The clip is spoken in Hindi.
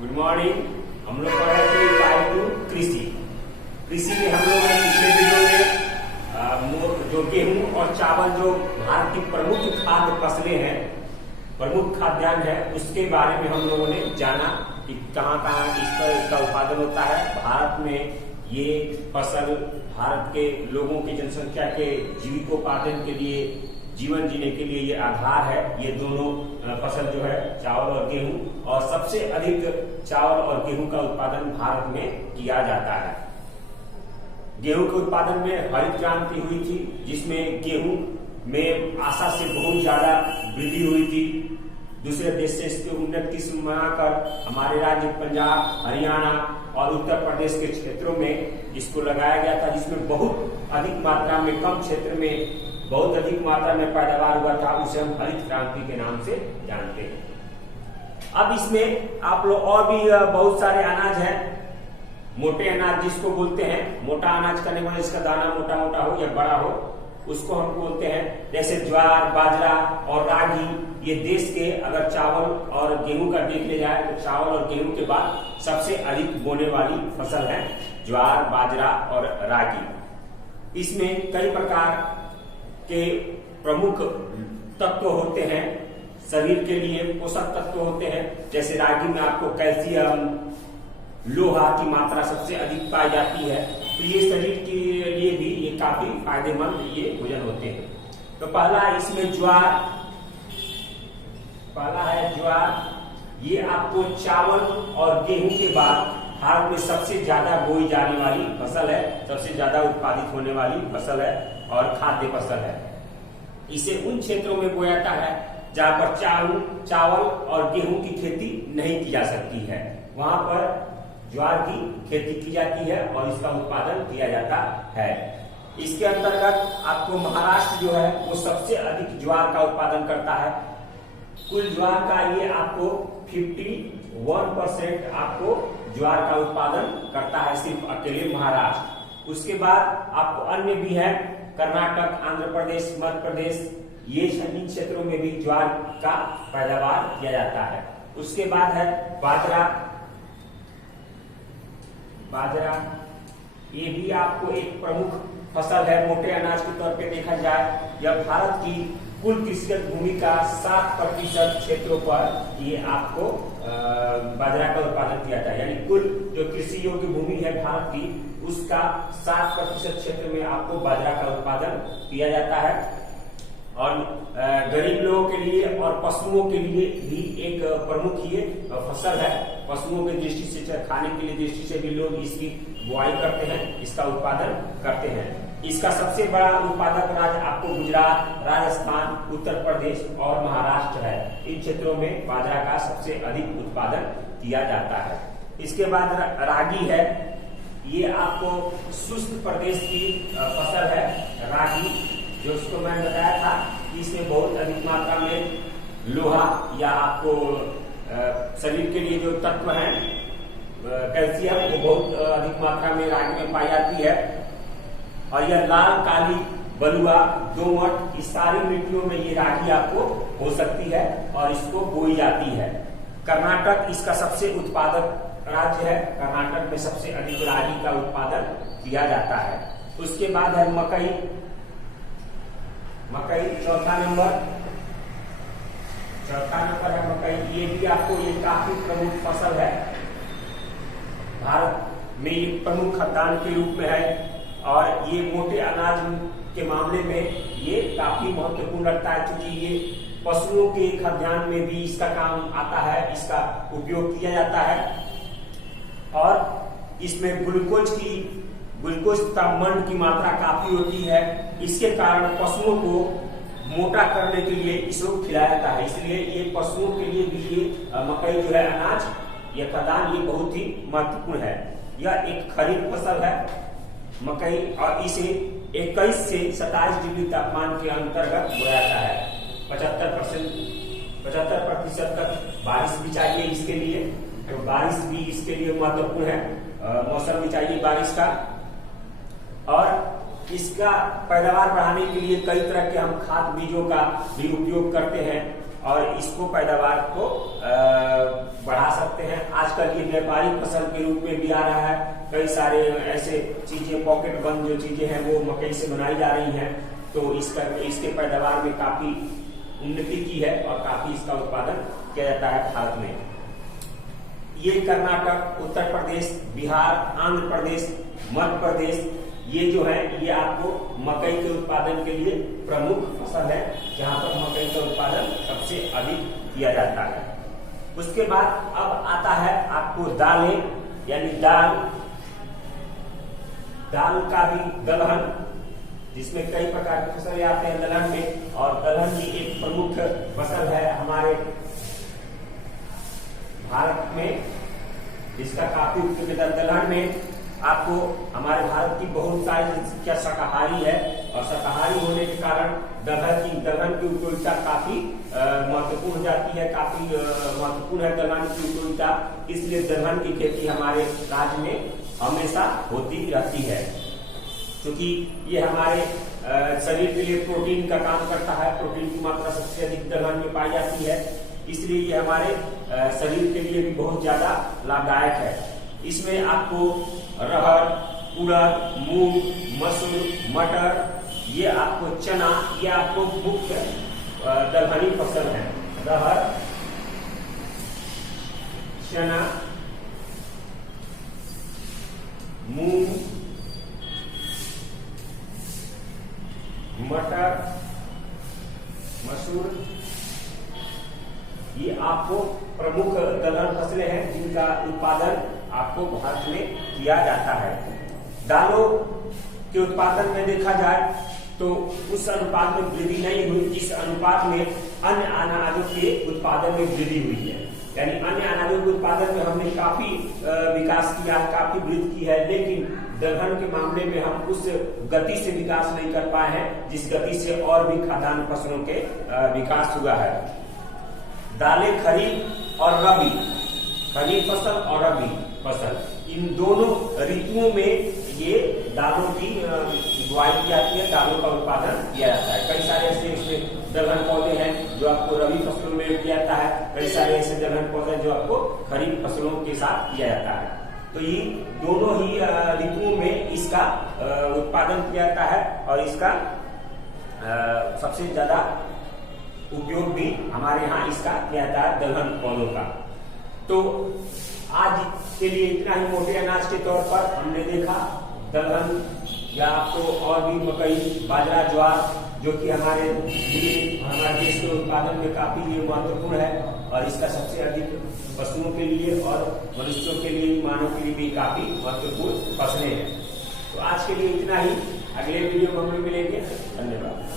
Good morning. हम लोग पढ़ रहे थे इकाई 2 कृषि। कृषि में हम लोग ने पिछले वीडियो में जो गेहूं और चावल जो भारत की प्रमुख खाद्य फसलें हैं, प्रमुख खाद्यान्न है, उसके बारे में हम लोगों ने जाना कि कहाँ कहाँ इसका उत्पादन होता है। भारत में ये फसल भारत के लोगों की जनसंख्या के जीविकोपार्जन के लिए, जीवन जीने के लिए ये आधार है। ये दोनों फसल जो है चावल और गेहूं, और सबसे अधिक चावल और गेहूं का उत्पादन भारत में किया जाता है। गेहूं के उत्पादन में हरित क्रांति हुई थी, जिसमें गेहूं में आशा से बहुत ज्यादा वृद्धि हुई थी। दूसरे देश से इसकी उन्नत किस्म बनाकर हमारे राज्य पंजाब, हरियाणा और उत्तर प्रदेश के क्षेत्रों में इसको लगाया गया था, जिसमें बहुत अधिक मात्रा में, कम क्षेत्र में बहुत अधिक मात्रा में पैदावार हुआ था। उसे हम हरित क्रांति के नाम से जानते हैं। अब इसमें आप लोग और भी बहुत सारे अनाज हैं। मोटे अनाज जिसको बोलते हैं, मोटा अनाज करने वाले, इसका दाना मोटा मोटा हो या बड़ा हो, उसको हम बोलते हैं। जैसे ज्वार, बाजरा और रागी। ये देश के अगर चावल और गेहूं का देख ले जाए तो चावल और गेहूं के बाद सबसे अधिक बोने वाली फसल है ज्वार, बाजरा और रागी। इसमें कई प्रकार के प्रमुख तत्व होते हैं, शरीर के लिए पोषक तत्व होते हैं। जैसे रागी में आपको कैल्शियम, लोहा की मात्रा सबसे अधिक पाई जाती है, तो ये शरीर के लिए भी ये काफी फायदेमंद ये भोजन होते हैं। तो पहला इसमें ज्वार, पहला है ज्वार। ये आपको चावल और गेहूं के बाद भारत में सबसे ज्यादा बोई जाने वाली फसल है, सबसे ज्यादा उत्पादित होने वाली फसल है और खाद्य फसल है। इसे उन क्षेत्रों में बोया जाता है जहां पर चावल और गेहूं की खेती नहीं की जा सकती है, वहां पर ज्वार की खेती की जाती है और इसका उत्पादन किया जाता है। इसके अंतर्गत आपको महाराष्ट्र जो है वो सबसे अधिक ज्वार का उत्पादन करता है। कुल ज्वार का ये आपको 51% आपको ज्वार का उत्पादन करता है, सिर्फ अकेले महाराष्ट्र। उसके बाद आपको अन्य भी है, कर्नाटक, आंध्र प्रदेश, मध्य प्रदेश, ये इन क्षेत्रों में भी ज्वार का पैदावार किया जाता है। उसके बाद है बाजरा। बाजरा ये भी आपको एक प्रमुख फसल है, मोटे अनाज के तौर पे देखा जाए। यह भारत की कुल कृषिगत भूमि का 7% क्षेत्रों पर ये आपको बाजरा का उत्पादन किया जाता है। यानी कुल जो कृषि योग्य भूमि है भारत की, उसका 7% क्षेत्र में आपको बाजरा का उत्पादन किया जाता है। और गरीब लोगों के लिए और पशुओं के लिए भी एक प्रमुख ये फसल है। पशुओं की दृष्टि से, खाने के लिए दृष्टि से भी लोग इसकी बुआई करते हैं, इसका उत्पादन करते हैं। इसका सबसे बड़ा उत्पादक राज्य आपको गुजरात, राजस्थान, उत्तर प्रदेश और महाराष्ट्र है। इन क्षेत्रों में बाजरा का सबसे अधिक उत्पादन किया जाता है। इसके बाद रागी है। ये आपको शुष्क प्रदेश की फसल है रागी, जो उसको मैंने बताया था कि इसमें बहुत अधिक मात्रा में लोहा या आपको शरीर के लिए जो तत्व हैं, कैल्शियम, वो बहुत अधिक मात्रा में रागी में पाई जाती है। और यह लाल, काली, बलुआ, दोमट, इस सारी मिट्टियों में ये रागी आपको हो सकती है और इसको बोई जाती है। कर्नाटक इसका सबसे उत्पादक राज्य है। कर्नाटक में सबसे अधिक रागी का उत्पादन किया जाता है। उसके बाद है मकई। मकई चौथा नंबर है मकई। ये भी आपको ये काफी प्रमुख फसल है, भारत में ये प्रमुख खाद्यान्न के रूप में है। और ये मोटे अनाज के मामले में ये काफी महत्वपूर्ण रखता है, क्योंकि ये पशुओं के खाद्यान्न में भी इसका काम आता है, इसका उपयोग किया जाता है। और इसमें ग्लूकोज का मंड की मात्रा काफी होती है। इसके कारण पशुओं को मोटा करने के लिए इसको खिलाया जाता है। इसलिए ये पशुओं के लिए भी ये मकई जो है अनाज, यह खाद्यान्न, ये बहुत ही महत्वपूर्ण है। यह एक खरीफ फसल है मकई, और इसे 21 से 27 डिग्री तापमान के अंतर्गत बोया जाता है। 75% तक बारिश भी चाहिए इसके लिए, तो बारिश भी इसके लिए महत्वपूर्ण है। मौसम भी चाहिए बारिश का। और इसका पैदावार बढ़ाने के लिए कई तरह के हम खाद बीजों का भी उपयोग करते हैं। और इसको पैदावार को बढ़ा सकते हैं। आजकल ये व्यापारिक फसल के रूप में भी आ रहा है। कई सारे ऐसे चीजें, पॉकेट बंद जो चीजें हैं वो मकई से बनाई जा रही हैं, तो इसके पैदावार में काफी उन्नति की है और काफी इसका उत्पादन किया जाता है भारत में। ये कर्नाटक, उत्तर प्रदेश, बिहार, आंध्र प्रदेश, मध्य प्रदेश, ये जो है ये आपको मकई के उत्पादन के लिए प्रमुख फसल है, जहां पर मकई का उत्पादन सबसे अधिक किया जाता है। उसके बाद अब आता है आपको दालें, यानी दाल का भी दलहन, जिसमें कई प्रकार के फसल आते हैं दलहन में, और दलहन भी एक प्रमुख फसल है हमारे भारत में, जिसका काफी उपयोग है। दलहन में आपको हमारे भारत की बहुत सारी जनसंख्या शाकाहारी है, और शाकाहारी होने के कारण दलहन की उपयोगिता काफी महत्वपूर्ण हो जाती है, काफी महत्वपूर्ण है दलहन की उपयोगिता। इसलिए दलहन की खेती हमारे राज्य में हमेशा होती रहती है, क्योंकि ये हमारे शरीर के लिए प्रोटीन का काम करता है। प्रोटीन की मात्रा सबसे अधिक दलहन में पाई जाती है, इसलिए ये हमारे शरीर के लिए भी बहुत ज्यादा लाभदायक है। इसमें आपको अरहर, उड़द, मूंग, मसूर, मटर, ये आपको चना, ये आपको मुख्य दलहनी फसल है। अरहर, चना, मूंग, मटर, मसूर, ये आपको प्रमुख दलहन फसलें हैं जिनका उत्पादन आपको भारत में किया जाता है। दालों के उत्पादन में देखा जाए तो उस अनुपात में वृद्धि नहीं हुई जिस अनुपात में अन्य अनाजों के उत्पादन में वृद्धि हुई है। यानी अन्य अनाजों के उत्पादन में हमने काफी विकास किया, काफी वृद्धि की है, लेकिन दलहन के मामले में हम उस गति से विकास नहीं कर पाए हैं जिस गति से और भी खाद्यान्न फसलों के विकास हुआ है। दालें खरीफ और रबी, खरीफ फसल और रबी फसल, इन दोनों ऋतुओं में ये दालों की बुआई की जाती है, दालों का उत्पादन किया जाता है। कई सारे ऐसे इसमें दलहन पौधे हैं जो आपको रबी फसलों में किया जाता है, कई सारे ऐसे दलहन पौधे जो आपको खरीफ फसलों के साथ किया जाता है। तो ये दोनों ही ऋतुओं में इसका उत्पादन किया जाता है, और इसका सबसे ज्यादा उपयोग भी हमारे यहाँ इसका किया जाता है दलहन पौधों का। तो आज के लिए इतना ही। मोटे अनाज के तौर पर हमने देखा दलहन, या आपको और भी मकई, बाजरा, ज्वार, जो कि हमारे देश के उत्पादन में काफी महत्वपूर्ण है, और इसका सबसे अधिक पशुओं के लिए और मनुष्यों के लिए, मानव के लिए भी काफी महत्वपूर्ण फसलें हैं। तो आज के लिए इतना ही। अगले वीडियो में हम मिलेंगे। धन्यवाद।